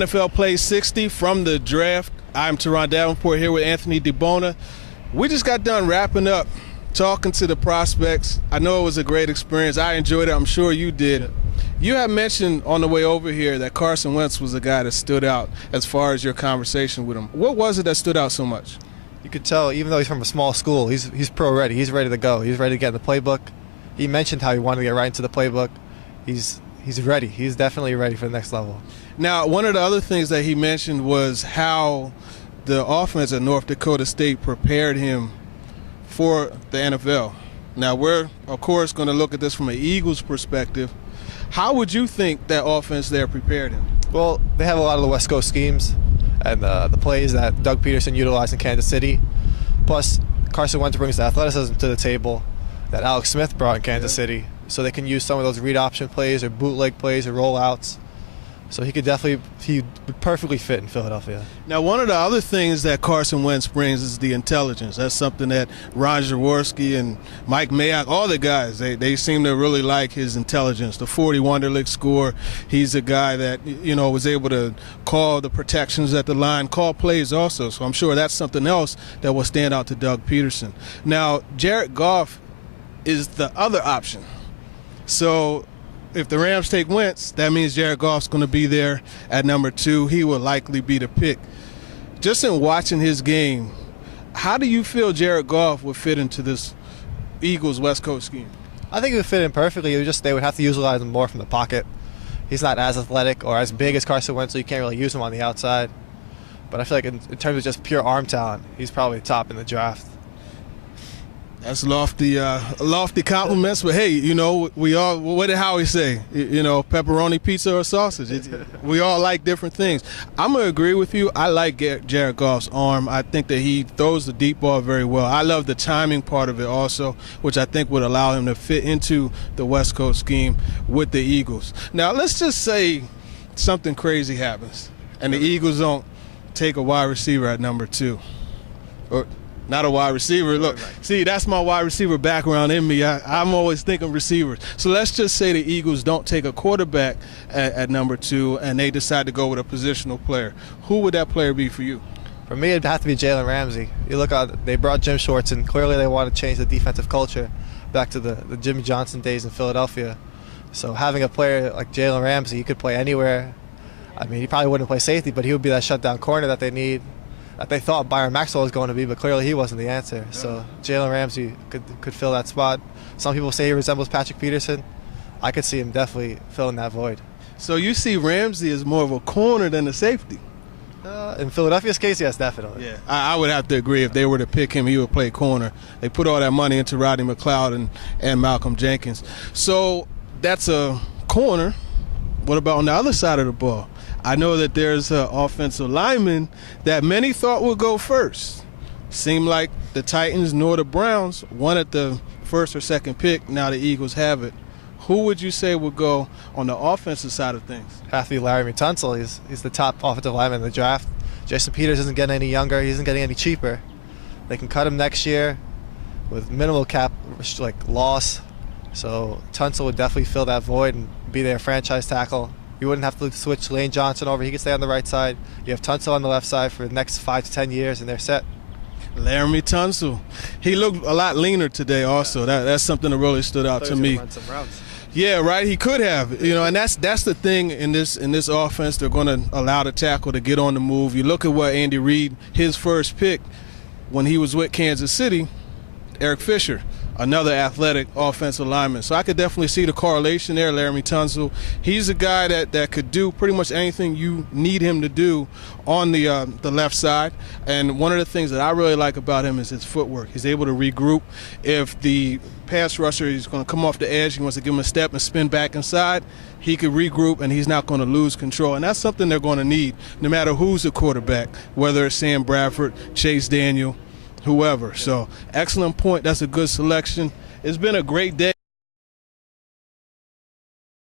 NFL Play 60 from the draft. I'm Turron Davenport here with Anthony DiBonna. We just got done wrapping up, talking to the prospects. I know it was a great experience. I enjoyed it. I'm sure you did. You had mentioned on the way over here that Carson Wentz was a guy that stood out as far as your conversation with him. What was it that stood out so much? You could tell, even though he's from a small school, he's pro-ready. He's ready to go. He's ready to get in the playbook. He mentioned how he wanted to get right into the playbook. He's ready. He's definitely ready for the next level. Now, one of the other things that he mentioned was how the offense at North Dakota State prepared him for the NFL. Now, we're, of course, going to look at this from an Eagles perspective. How would you think that offense there prepared him? Well, they have a lot of the West Coast schemes and the plays that Doug Peterson utilized in Kansas City. Plus, Carson Wentz brings the athleticism to the table that Alex Smith brought in Kansas City. So they can use some of those read option plays or bootleg plays or rollouts. So he would perfectly fit in Philadelphia. Now, one of the other things that Carson Wentz brings is the intelligence. That's something that Ron Jaworski and Mike Mayock, all the guys, they seem to really like his intelligence. The 40 Wonderlic score, he's a guy that, you know, was able to call the protections at the line, call plays also. So I'm sure that's something else that will stand out to Doug Peterson. Now, Jared Goff is the other option. So if the Rams take Wentz, that means Jared Goff's going to be there at number 2. He will likely be the pick. Just in watching his game, how do you feel Jared Goff would fit into this Eagles West Coast scheme? I think he would fit in perfectly. They would have to utilize him more from the pocket. He's not as athletic or as big as Carson Wentz, so you can't really use him on the outside. But I feel like in terms of just pure arm talent, he's probably top in the draft. That's lofty compliments, but hey, you know, we all, what did Howie say? You know, pepperoni pizza or sausage? We all like different things. I'm going to agree with you. I like Jared Goff's arm. I think that he throws the deep ball very well. I love the timing part of it also, which I think would allow him to fit into the West Coast scheme with the Eagles. Now, let's just say something crazy happens, and the Eagles don't take a wide receiver at number 2. Or, not a wide receiver. Look, see, that's my wide receiver background in me. I'm always thinking receivers. So let's just say the Eagles don't take a quarterback at number 2 and they decide to go with a positional player. Who would that player be for you? For me, it'd have to be Jalen Ramsey. You look at, they brought Jim Schwartz, and clearly they want to change the defensive culture back to the Jimmy Johnson days in Philadelphia. So having a player like Jalen Ramsey, he could play anywhere. I mean, he probably wouldn't play safety, but he would be that shutdown corner that they need, that they thought Byron Maxwell was going to be, but clearly he wasn't the answer. So Jalen Ramsey could fill that spot. Some people say he resembles Patrick Peterson. I could see him definitely filling that void. So you see Ramsey as more of a corner than a safety? In Philadelphia's case, yes, definitely. Yeah, I would have to agree. If they were to pick him, he would play corner. They put all that money into Rodney McLeod and Malcolm Jenkins. So that's a corner. What about on the other side of the ball? I know that there's an offensive lineman that many thought would go first. Seemed like the Titans nor the Browns wanted the first or second pick. Now the Eagles have it. Who would you say would go on the offensive side of things? Have to be Larry Tunsil. He's the top offensive lineman in the draft. Jason Peters isn't getting any younger. He isn't getting any cheaper. They can cut him next year with minimal cap loss. So Tunsil would definitely fill that void and be their franchise tackle. You wouldn't have to switch Lane Johnson over. He could stay on the right side. You have Tunsil on the left side for the next 5 to 10 years, and they're set. Laremy Tunsil. He looked a lot leaner today also. That's something that really stood out to me. Yeah, right. He could have. You know, and that's the thing in this offense. They're going to allow the tackle to get on the move. You look at what Andy Reid, his first pick when he was with Kansas City, Eric Fisher, another athletic offensive lineman. So I could definitely see the correlation there, Laremy Tunsil. He's a guy that could do pretty much anything you need him to do on the left side. And one of the things that I really like about him is his footwork. He's able to regroup. If the pass rusher is going to come off the edge, he wants to give him a step and spin back inside, he could regroup and he's not going to lose control. And that's something they're going to need no matter who's the quarterback, whether it's Sam Bradford, Chase Daniel, whoever. So excellent point. That's a good selection. It's been a great day.